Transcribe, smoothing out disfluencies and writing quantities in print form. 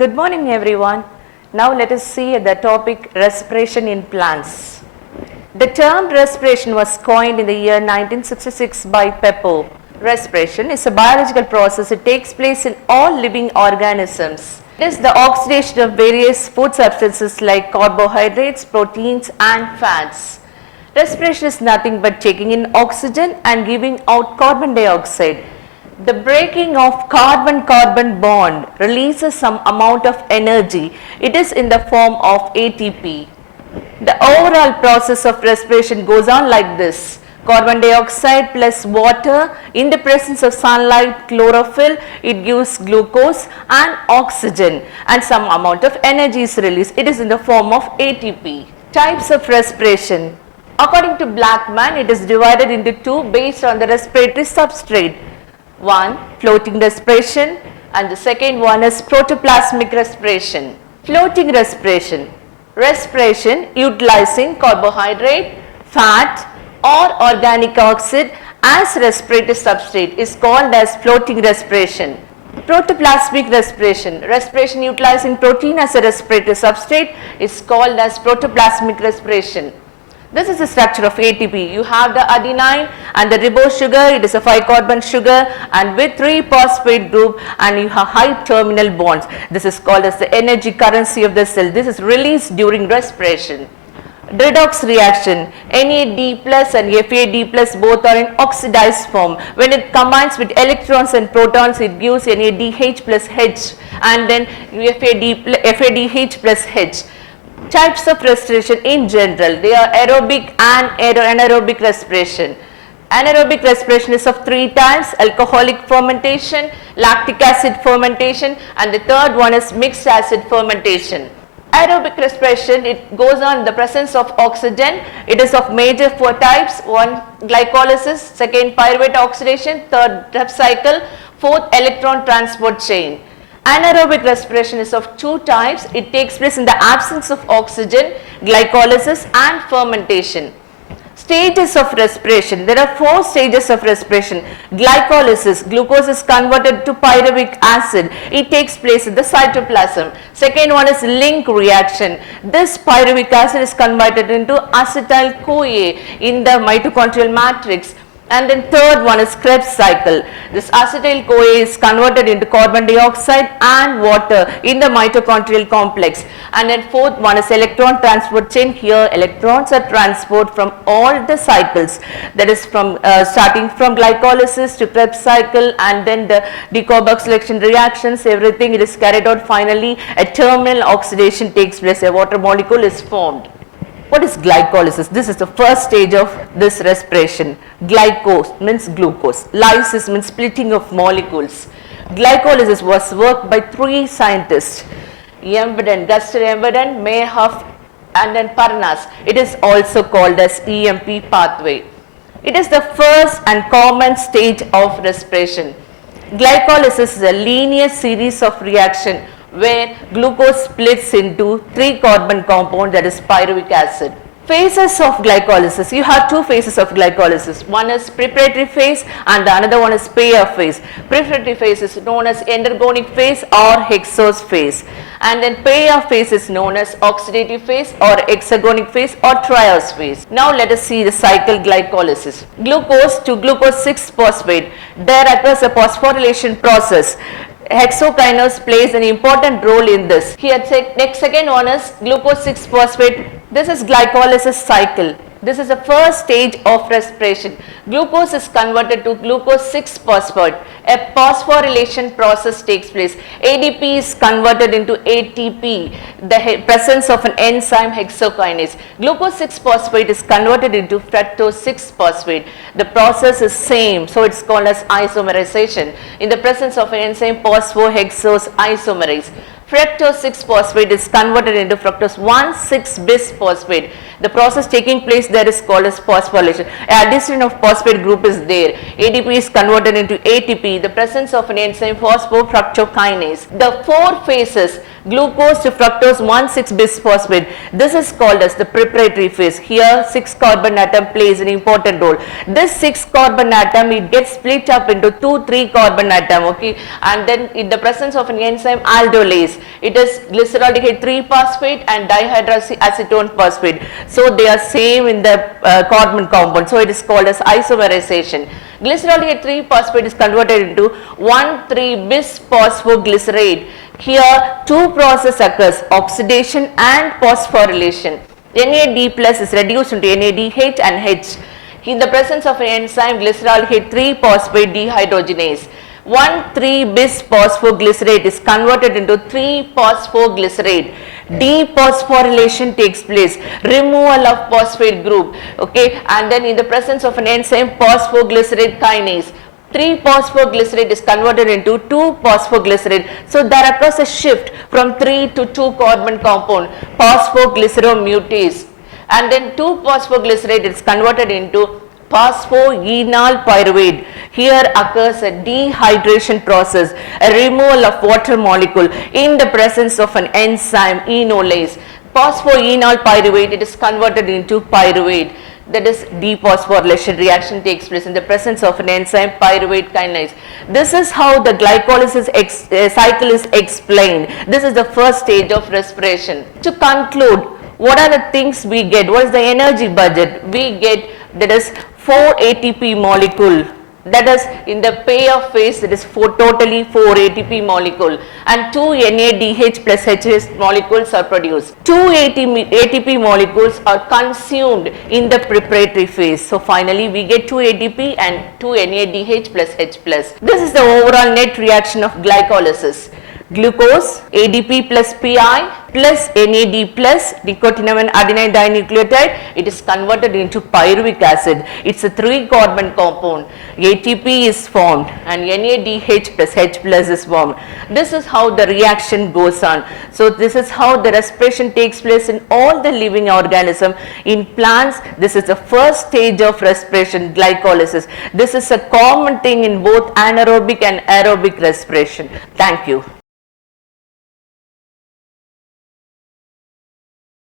Good morning everyone. Now let us see the topic respiration in plants. The term respiration was coined in the year 1966 by Pepper. Respiration is a biological process. It takes place in all living organisms. It is the oxidation of various food substances like carbohydrates, proteins and fats. Respiration is nothing but taking in oxygen and giving out carbon dioxide. The breaking of carbon-carbon bond releases some amount of energy. It is in the form of ATP. The overall process of respiration goes on like this. Carbon dioxide plus water in the presence of sunlight, chlorophyll, it gives glucose and oxygen and some amount of energy is released. It is in the form of ATP. Types of respiration. According to Blackman, it is divided into two based on the respiratory substrate. One, floating respiration, and the second one is protoplasmic respiration. Floating respiration. Respiration utilizing carbohydrate, fat or organic acid as respiratory substrate is called as floating respiration. Protoplasmic respiration. Respiration utilizing protein as a respiratory substrate is called as protoplasmic respiration. This is the structure of ATP. You have the adenine and the ribose sugar. It is a 5-carbon sugar and with 3 phosphate group, and you have high terminal bonds. This is called as the energy currency of the cell. This is released during respiration. Redox reaction. NAD plus and FAD plus both are in oxidized form. When it combines with electrons and protons, it gives NADH plus H and then FADH plus H. Types of respiration in general, they are aerobic and anaerobic respiration. Anaerobic respiration is of 3 types: alcoholic fermentation, lactic acid fermentation, and the third one is mixed acid fermentation. Aerobic respiration, it goes on in the presence of oxygen. It is of major 4 types: 1 glycolysis, 2nd pyruvate oxidation, 3rd Krebs cycle, 4th electron transport chain. Anaerobic respiration is of 2 types. It takes place in the absence of oxygen, glycolysis and fermentation. Stages of respiration. There are 4 stages of respiration. Glycolysis, glucose is converted to pyruvic acid. It takes place in the cytoplasm. Second one is link reaction. This pyruvic acid is converted into acetyl-CoA in the mitochondrial matrix. And then third one is Krebs cycle. This acetyl-CoA is converted into carbon dioxide and water in the mitochondrial complex. And then fourth one is electron transport chain. Here electrons are transported from all the cycles, that is from starting from glycolysis to Krebs cycle, and then the decarboxylation reactions, everything it is carried out. Finally a terminal oxidation takes place, a water molecule is formed. What is glycolysis? This is the first stage of this respiration. Glycose means glucose. Lysis means splitting of molecules. Glycolysis was worked by 3 scientists: Embden, Guster Embden, Mayhoff and then Parnas. It is also called as EMP pathway. It is the first and common stage of respiration. Glycolysis is a linear series of reaction where glucose splits into 3 carbon compound, that is pyruvic acid. Phases of glycolysis. You have 2 phases of glycolysis. One is preparatory phase and the another one is payoff phase. Preparatory phase is known as endergonic phase or hexose phase, and then payoff phase is known as oxidative phase or hexagonic phase or triose phase. Now let us see the cycle glycolysis. Glucose to glucose 6-phosphate. There occurs a phosphorylation process. Hexokinase plays an important role in this. Here next second one is glucose 6-phosphate. This is glycolysis cycle. This is the first stage of respiration. Glucose is converted to glucose 6-phosphate. A phosphorylation process takes place. ADP is converted into ATP, the presence of an enzyme hexokinase. Glucose 6-phosphate is converted into fructose 6-phosphate. The process is same, so it's called as isomerization. In the presence of an enzyme phosphohexose isomerase. Fructose 6-phosphate is converted into fructose 1,6-bisphosphate. The process taking place there is called as phosphorylation. Addition of phosphate group is there. ADP is converted into ATP, the presence of an enzyme phosphofructokinase. The 4 phases, glucose to fructose 1,6-bisphosphate, this is called as the preparatory phase. Here 6 carbon atom plays an important role. This 6 carbon atom, it gets split up into 2 3 carbon atom, okay, and then in the presence of an enzyme aldolase, It is glyceraldehyde 3-phosphate and dihydroacetone phosphate. So they are same in the carbon compound. So it is called as isomerization. Glyceraldehyde 3-phosphate is converted into 1,3-bis-phosphoglycerate. Here two process occurs, oxidation and phosphorylation. NAD plus is reduced into NADH and H. In the presence of an enzyme glyceraldehyde 3-phosphate dehydrogenase, 1,3-bis-phosphoglycerate is converted into 3-phosphoglycerate. Dephosphorylation takes place, removal of phosphate group, okay, and then in the presence of an enzyme phosphoglycerate kinase, 3-phosphoglycerate is converted into 2-phosphoglycerate. So there occurs a shift from 3 to 2 carbon compound, phosphoglyceromutase, and then 2-phosphoglycerate is converted into phosphoenol pyruvate. Here occurs a dehydration process, a removal of water molecule in the presence of an enzyme enolase. Phosphoenol pyruvate, it is converted into pyruvate. That is dephosphorylation reaction takes place in the presence of an enzyme pyruvate kinase. This is how the glycolysis cycle is explained. This is the first stage of respiration. To conclude, what are the things we get? What is the energy budget? We get, that is 4 ATP molecule. That is in the payoff phase, it is totally 4 ATP molecule, and 2 NADH plus HS molecules are produced. 2 ATP molecules are consumed in the preparatory phase. So finally we get 2 ATP and 2 NADH plus H plus. This is the overall net reaction of glycolysis. Glucose, ADP plus PI plus NAD plus nicotinamide adenine dinucleotide, it is converted into pyruvic acid. It's a 3-carbon compound. ATP is formed and NADH plus H plus is formed. This is how the reaction goes on. So this is how the respiration takes place in all the living organism. In plants, this is the first stage of respiration, glycolysis. This is a common thing in both anaerobic and aerobic respiration. Thank you.